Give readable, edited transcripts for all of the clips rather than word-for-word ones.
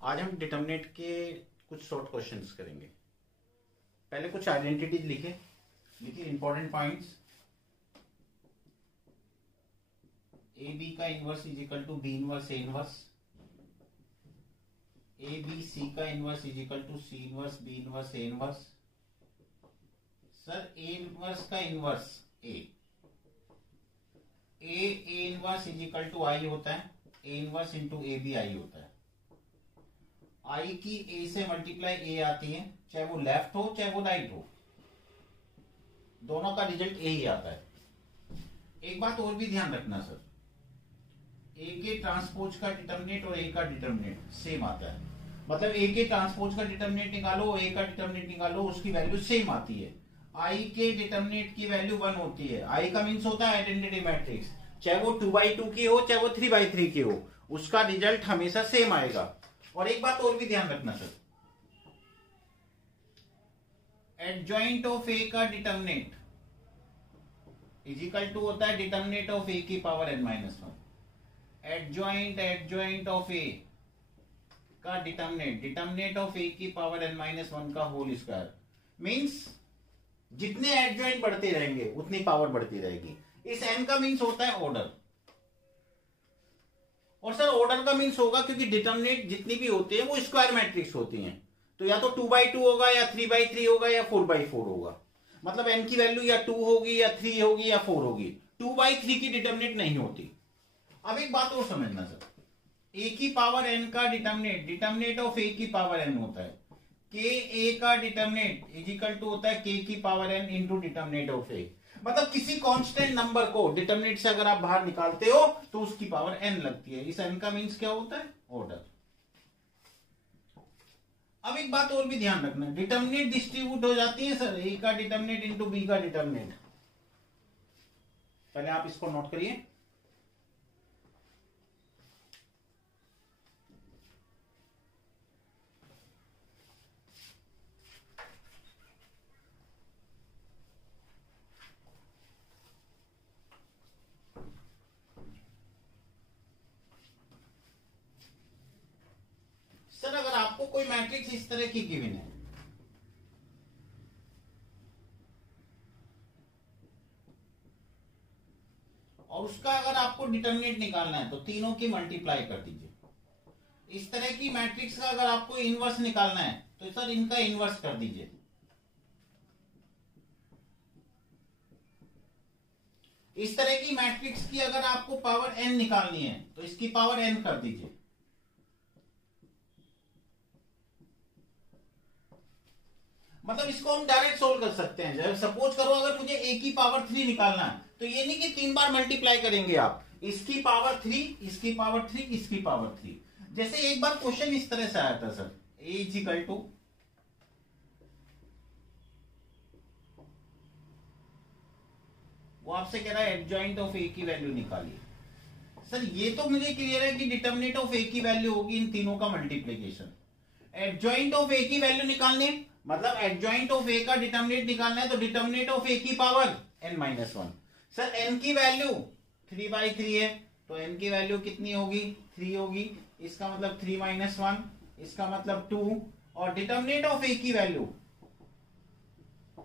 आज हम डिटर्मिनेंट के कुछ शॉर्ट क्वेश्चंस करेंगे। पहले कुछ आइडेंटिटीज लिखिए इंपॉर्टेंट पॉइंट्स। ए बी का inverse is equal to B inverse A inverse, A B C का inverse is equal to C inverse B inverse A inverse. Sir A inverse का inverse A inverse is equal to I होता है, A inverse into A B I होता है। आई की ए से multiply ए आती है, चाहे वो लेफ्ट हो चाहे वो राइट हो, दोनों का रिजल्ट ए ही आता है। एक बात और भी ध्यान रखना सर, ए के ट्रांसपोज का डिटर्मिनेंट और ए का डिटर्मिनेंट सेम आता है। मतलब ए के ट्रांसपोज का डिटर्मिनेंट निकालो, ए का डिटर्मिनेंट निकालो, उसकी वैल्यू सेम आती है। आई के डिटर्मिनेंट की वैल्यू 1 होती है। आई का मीन्स होता है आइडेंटिटी मैट्रिक्स, चाहे वो 2x2 की हो चाहे वो 3x3 की हो, उसका रिजल्ट हमेशा सेम आएगा। और एक बात और भी ध्यान रखना सर, एडजॉइंट ऑफ ए का डिटर्मिनेंट इज इक्वल टू होता है डिटर्मिनेंट ऑफ ए की power n-1। Adjoint of A का डिटर्मिनेंट ऑफ ए की पावर n-1 का होल स्क्वायर। मीन्स जितने एडजॉइंट बढ़ते रहेंगे उतनी पावर बढ़ती रहेगी। इस n का मीन्स होता है ऑर्डर, और सर ऑर्डर का मीन्स होगा क्योंकि डिटर्मिनेंट जितनी भी होती है वो स्क्वायर मैट्रिक्स होती हैं, तो या तो 2x2 होगा या 3x3 होगा या 4x4 होगा। मतलब n की वैल्यू या 2 होगी या 3 होगी या 4 होगी, 2x3 की डिटर्मिनेंट नहीं होती। अब एक बात और समझना सर, a की पावर n का डिटर्मिनेंट ऑफ a की पावर n होता है, k a का डिटर्मिनेंट इज इक्वल टू होता है k की power n into determinant of a। मतलब किसी कांस्टेंट नंबर को डिटर्मिनेंट से अगर आप बाहर निकालते हो तो उसकी पावर n लगती है। इस n का मीन्स क्या होता है? ऑर्डर। अब एक बात और भी ध्यान रखना, डिटर्मिनेंट डिस्ट्रीब्यूट हो जाती है सर, a का डिटर्मिनेंट इंटू b का डिटर्मिनेंट। पहले आप इसको नोट करिए। सर अगर आपको कोई मैट्रिक्स इस तरह की गिवन है, और उसका अगर आपको डिटर्मिनेंट निकालना है तो तीनों की मल्टीप्लाई कर दीजिए। इस तरह की मैट्रिक्स का अगर आपको इनवर्स निकालना है तो सर इनका इनवर्स कर दीजिए। इस तरह की मैट्रिक्स की अगर आपको पावर n निकालनी है तो इसकी पावर n कर दीजिए। मतलब इसको हम डायरेक्ट सोल्व कर सकते हैं। जब सपोज करो अगर मुझे a की पावर 3 निकालना है तो ये नहीं कि 3 बार मल्टीप्लाई करेंगे आप, इसकी पावर 3, इसकी पावर 3, इसकी पावर 3। जैसे एक बार क्वेश्चन इस तरह से आया था sir, a is equal to वो आपसे कह रहा है एडजॉइंट ऑफ a की वैल्यू निकालिए। सर ये तो मुझे क्लियर है कि डिटर्मिनेंट ऑफ a की वैल्यू होगी इन तीनों का मल्टीप्लीकेशन। एडजॉइंट ऑफ a की वैल्यू निकालने मतलब एडजॉइंट ऑफ a का डिटर्मिनेंट निकालना है तो डिटर्मिनेंट ऑफ a की पावर n-1। सर n की वैल्यू 3/3 है तो n की वैल्यू कितनी होगी? 3 होगी। इसका मतलब 3-1, इसका मतलब 2, और डिटर्मिनेंट ऑफ a की वैल्यू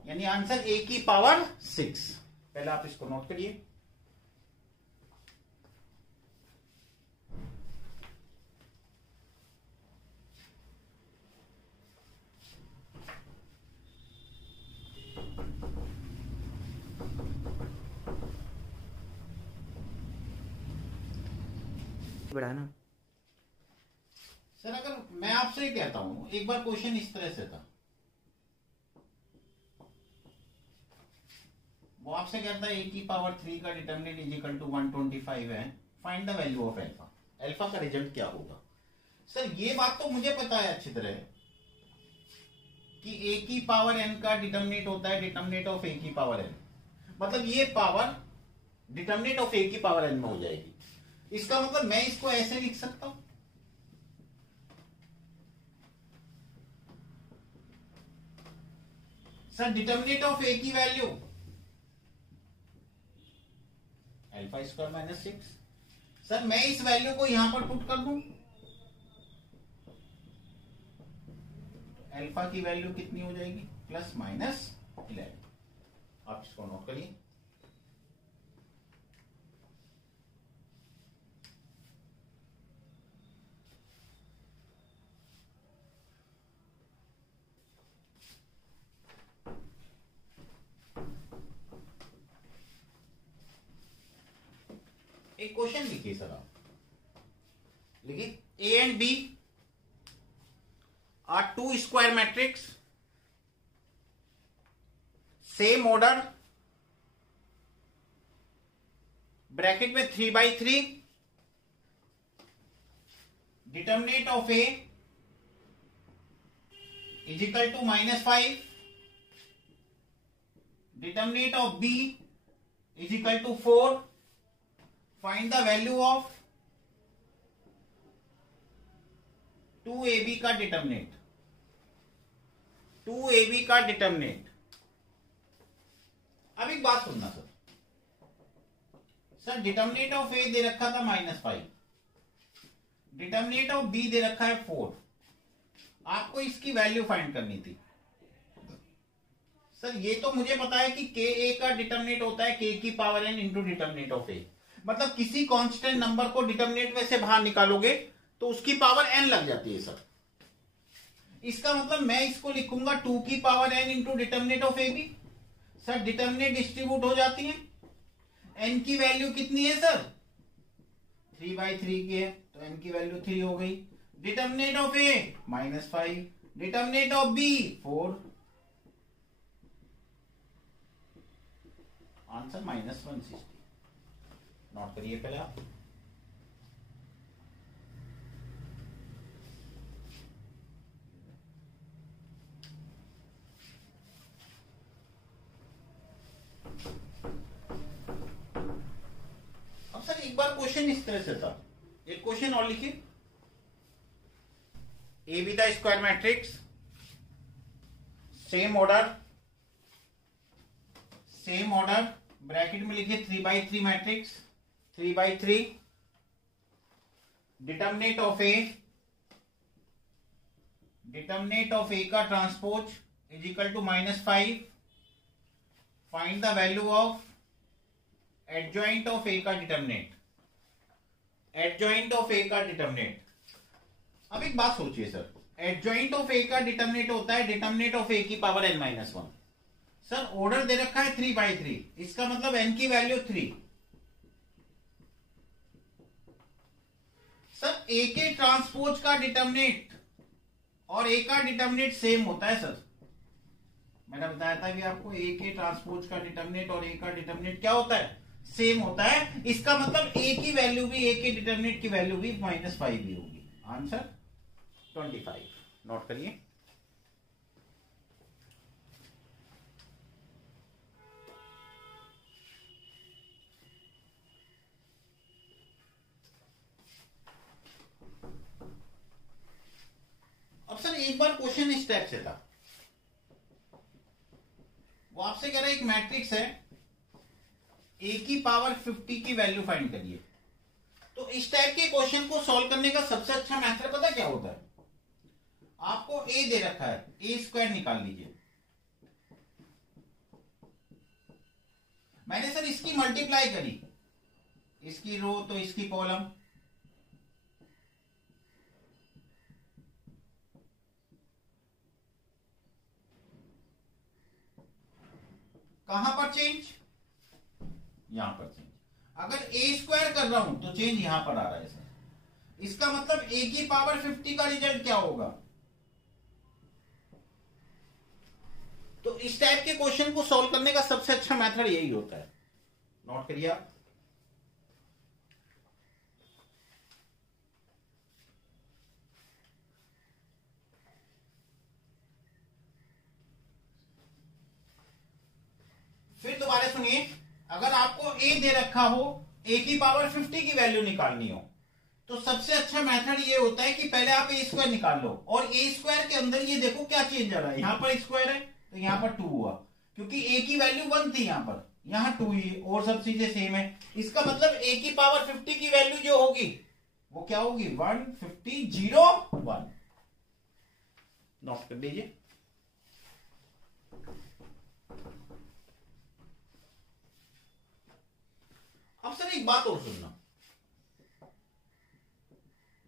यानी आंसर a की पावर 6। पहले आप इसको नोट करिए। बढ़ाना सर अगर मैं आपसे कहता हूं, एक बार क्वेश्चन इस तरह से था, वो आपसे कहता है a की पावर 3 का डिटर्मिनेंट इज इक्वल टू 125 है, find the value of alpha. Alpha का रिजल्ट क्या होगा? सर ये बात तो मुझे पता है अच्छी तरह कि a की पावर n का डिटर्मिनेंट होता है डिटर्मिनेंट ऑफ a की पावर n। मतलब ये पावर डिटर्मिनेंट ऑफ a की पावर n में हो जाएगी। इसका मतलब मैं इसको ऐसे लिख सकता हूं, सर डिटर्मिनेंट ऑफ a की value alpha square minus 6। Sir मैं इस वैल्यू को यहां पर पुट कर दूं, अल्फा की वैल्यू कितनी हो जाएगी, प्लस माइनस 11। आप इसको नोट करिए। एक क्वेश्चन लिखिए सर, आप लिखिए A and B are two square matrix, same order, bracket में 3/3, determinant of A is equal to -5, determinant of B is equal to 4, find the value of 2ab का determinant, 2ab का determinant. अब एक बात सुनना sir, determinant of ए दे रखा था -5, determinant of B दे रखा है 4, आपको इसकी वैल्यू फाइंड करनी थी। सर ये तो मुझे पता है कि के ए का डिटर्मिनेंट होता है k की power n into determinant of A, मतलब किसी कांस्टेंट नंबर को डिटर्मिनेंट में से बाहर निकालोगे तो उसकी पावर n लग जाती है सर। इसका मतलब मैं इसको लिखूंगा 2 की power n into determinant of A B. Sir determinant distribute हो जाती है, n की वैल्यू कितनी है सर, 3/3 की है, तो n की वैल्यू 3 हो गई। Determinant of A -5, determinant of B 4, answer -160। Note करिए पहले आप। अब सर एक बार क्वेश्चन इस तरह से था, एक क्वेश्चन और लिखिए, A B the square matrix, same order, bracket में लिखिए 3/3 मैट्रिक्स, 3/3, डिटर्मिनेंट ऑफ ए का transpose is equal to -5, find the value of adjoint of A का डिटर्मिनेंट, एडजॉइंट ऑफ ए का डिटर्मिनेंट। अब एक बात सोचिए सर, एडजॉइंट ऑफ ए का डिटर्मिनेंट होता है डिटर्मिनेंट ऑफ ए की पावर n-1। सर ऑर्डर दे रखा है 3/3, इसका मतलब n की वैल्यू 3। सर ए के ट्रांसपोज का डिटर्मिनेंट और ए का डिटर्मिनेंट सेम होता है सर, मैंने बताया था कि आपको ए के ट्रांसपोज का डिटर्मिनेंट और ए का डिटर्मिनेंट क्या होता है, सेम होता है। इसका मतलब ए की वैल्यू भी, ए के डिटर्मिनेंट की वैल्यू भी -5 भी होगी। आंसर 25। नोट करिए। अब सर एक बार क्वेश्चन इस टाइप से था, वो आपसे कह रहा है एक मैट्रिक्स है, ए की पावर 50 की वैल्यू फाइंड करिए। तो इस टाइप के क्वेश्चन को सॉल्व करने का सबसे अच्छा मेथड पता क्या होता है, आपको ए दे रखा है, ए स्क्वायर निकाल लीजिए। मैंने सर इसकी मल्टीप्लाई करी, इसकी रो तो इसकी कॉलम, कहां पर चेंज, यहां पर चेंज। अगर ए स्क्वायर कर रहा हूं तो चेंज यहां पर आ रहा है सर। इसका मतलब ए की पावर 50 का रिजल्ट क्या होगा। तो इस टाइप के क्वेश्चन को सॉल्व करने का सबसे अच्छा मेथड यही होता है। नोट करिए आप। फिर दोबारा सुनिए, अगर आपको ए दे रखा हो, ए की पावर 50 की वैल्यू निकालनी हो, तो सबसे अच्छा मेथड ये होता है कि पहले आप ए स्क्वायर निकाल लो, और ए स्क्वायर के अंदर ये देखो क्या चेंज आ रहा है। यहां पर स्क्वायर है तो यहां पर 2 हुआ, क्योंकि ए की वैल्यू 1 थी, यहां पर, यहां 2 ही, और सब चीजें सेम है। इसका मतलब ए की पावर 50 की वैल्यू जो होगी वो क्या होगी, 150 0 1। नोट कर लीजिए। अब सर एक बात और सुनना,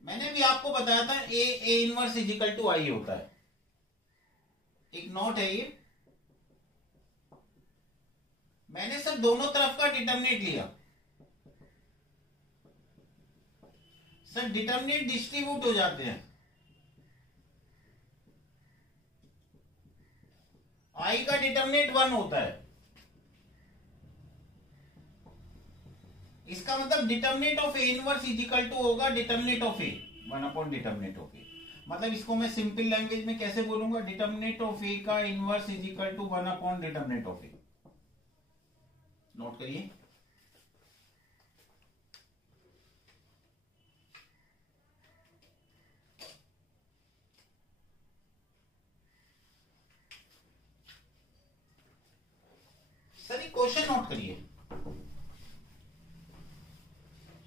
मैंने भी आपको बताया था A inverse is equal to I होता है, एक नोट है ये। मैंने सर दोनों तरफ का डिटर्मिनेट लिया, सर डिटर्मिनेट डिस्ट्रीब्यूट हो जाते हैं। आई का डिटर्मिनेट 1 होता है, इसका मतलब determinant of A inverse is equal to होगा determinant of A 1 upon determinant of A. मतलब इसको मैं सिंपल लैंग्वेज में कैसे बोलूंगा, डिटर्मिनेट ऑफ ए का inverse is equal to 1 upon determinant of A. Note करिए। सर ये क्वेश्चन नोट करिए,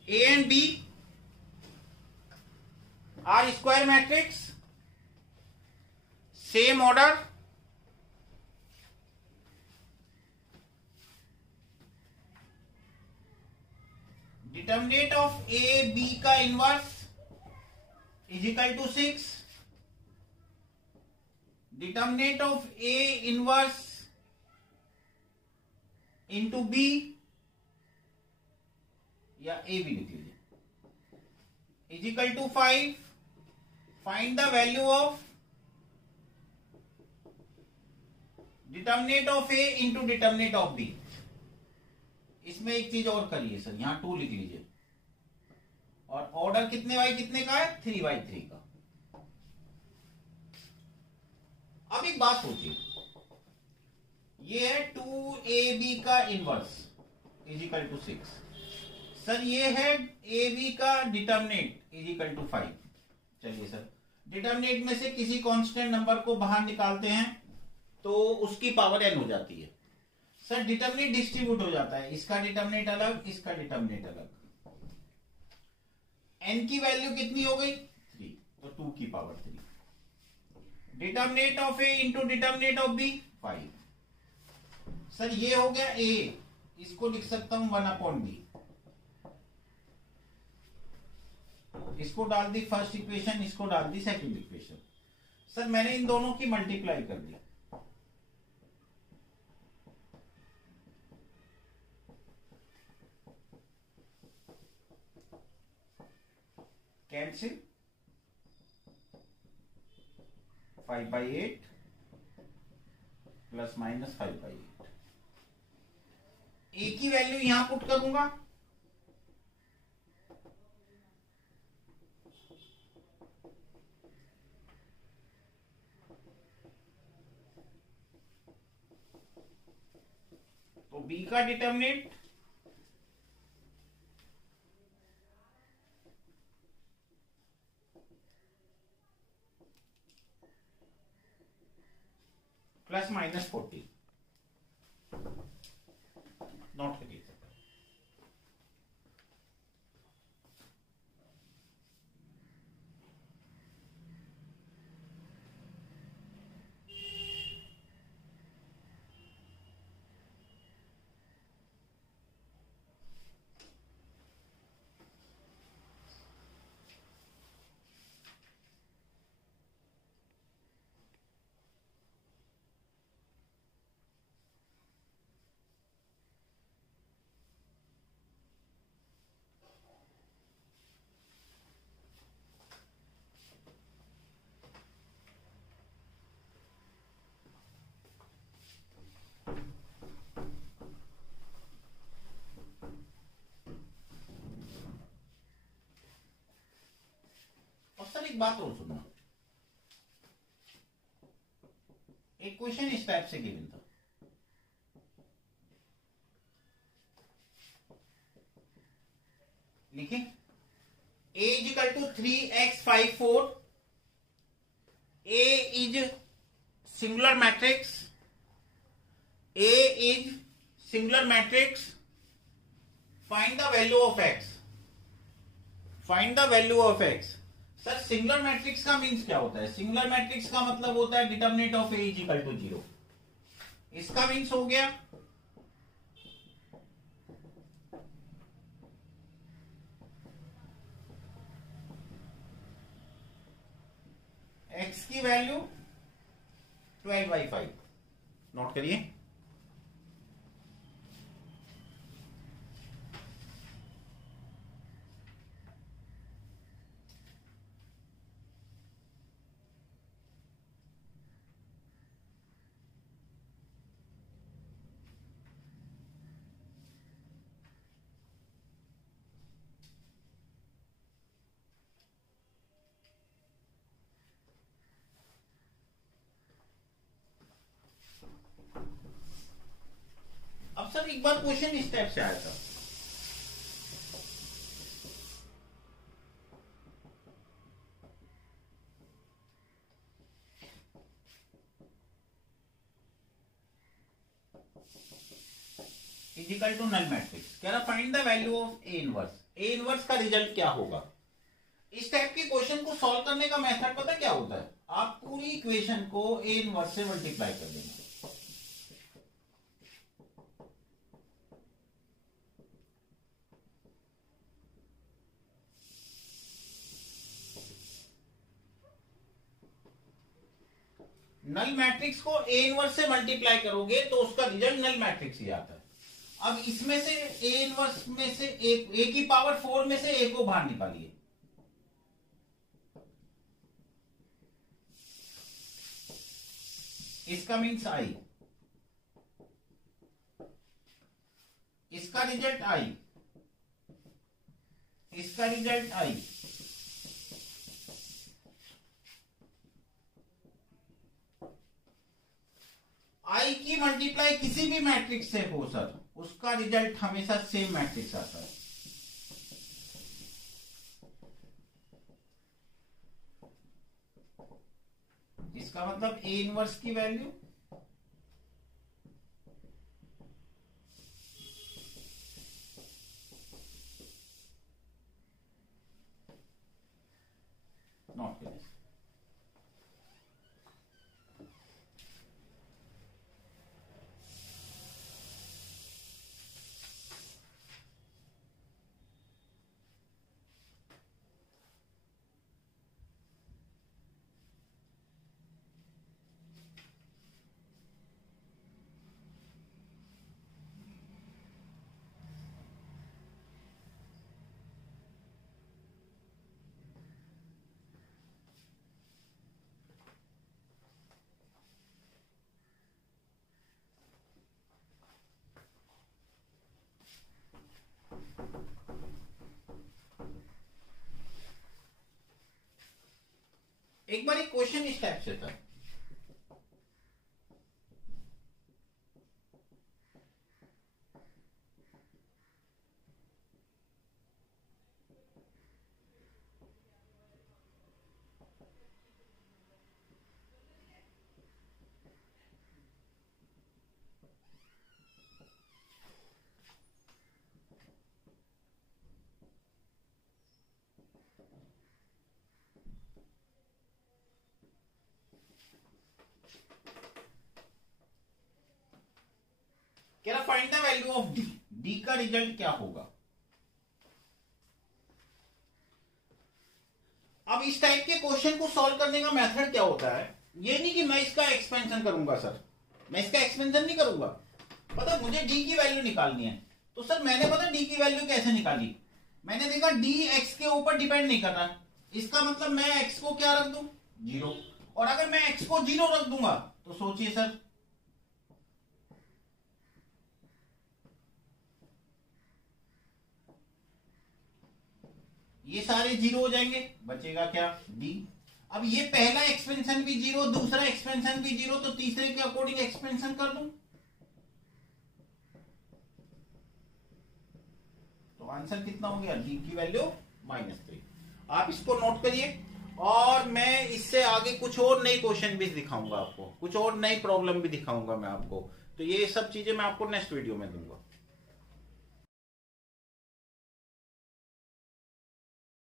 A and B are square matrix, same order, determinant of A B का inverse is equal to 6, determinant of A inverse into B, या A B लिख लीजिए, is equal to 5। Find the value of determinant of A into determinant of B. इसमें एक चीज और करिए sir, यहां 2 लिख लीजिए, और ऑर्डर कितने बाई कितने का है, 3/3 का। अब एक बात सोचिए, ये है 2ab का inverse is equal to 6, sir ये है ab का डिटर्मिनेट इज इक्वल टू 5। चलिए सर, डिटर्मिनेट में से किसी कांस्टेंट नंबर को बाहर निकालते हैं तो उसकी पावर n हो जाती है। सर डिटर्मिनेट डिस्ट्रीब्यूट हो जाता है, इसका डिटर्मिनेट अलग, इसका डिटर्मिनेट अलग। n की वैल्यू कितनी हो गई, 3, तो 2 की power 3। Determinate of a into determinant of b 5। Sir ये हो गया a, इसको लिख सकता हूं 1 अपॉन b, इसको डाल दी फर्स्ट इक्वेशन, इसको डाल दी सेकंड इक्वेशन। सर मैंने इन दोनों की मल्टीप्लाई कर दी, कैंसिल, 5/8 प्लस माइनस 5/8। ए की वैल्यू यहां पुट करूंगा, तो बी का डिटर्मिनेट प्लस माइनस 40। नोट करिए। एक बात और सुनना, एक क्वेश्चन इस टाइप से गिवन था, लिखें a is equal to 3x54, a is singular matrix, a is singular matrix, find the value of x, find the value of x। Sir singular matrix का मीन्स क्या होता है? सिंगुलर मैट्रिक्स का मतलब होता है determinant of A is equal to 0। इसका means हो गया x की वैल्यू 12/5। नोट करिए। अब सर एक बार क्वेश्चन इस टाइप से आया था, इजिकल टू नल मैट्रिक्स, कह रहा find the value of A inverse. A inverse का रिजल्ट क्या होगा? इस टाइप के क्वेश्चन को सॉल्व करने का मेथड पता क्या होता है? आप पूरी इक्वेशन को ए इनवर्स से मल्टीप्लाई कर देंगे। नल मैट्रिक्स को ए इनवर्स से मल्टीप्लाई करोगे तो उसका रिजल्ट नल मैट्रिक्स ही आता है। अब इसमें से ए इनवर्स में से ए की पावर 4 में से ए को बाहर निकालिए। इसका मीन्स आई, इसका रिजल्ट आई, इसका रिजल्ट आई। आई की मल्टीप्लाई किसी भी मैट्रिक्स से हो सर, उसका रिजल्ट हमेशा सेम मैट्रिक्स आता है। इसका मतलब ए इनवर्स की वैल्यू नॉट फिनिश। एक बार एक क्वेश्चन इस टाइप से था, कह रहा find the value of D. D का रिजल्ट क्या होगा? अब इस टाइप के क्वेश्चन को सॉल्व करने का मेथड क्या होता है? ये नहीं कि मैं इसका एक्सपेंशन करूंगा सर, मैं इसका एक्सपेंशन नहीं करूंगा। पता मुझे डी की वैल्यू निकालनी है, तो सर मैंने पता डी की वैल्यू कैसे निकाली? मैंने देखा डी एक्स के ऊपर डिपेंड नहीं कर रहा है, इसका मतलब मैं एक्स को क्या रख दूं? 0। और अगर मैं एक्स को 0 रख दूंगा तो सोचिए सर, ये सारे 0 हो जाएंगे, बचेगा क्या? डी। अब ये पहला एक्सपेंशन भी 0, दूसरा एक्सपेंशन भी 0, तो तीसरे के अकॉर्डिंग एक्सपेंशन कर दूं तो आंसर कितना हो गया? डी की वैल्यू -3। आप इसको नोट करिए, और मैं इससे आगे कुछ और नई क्वेश्चन भी दिखाऊंगा आपको, कुछ और नई प्रॉब्लम भी दिखाऊंगा मैं आपको। तो ये सब चीजें मैं आपको नेक्स्ट वीडियो में दूंगा।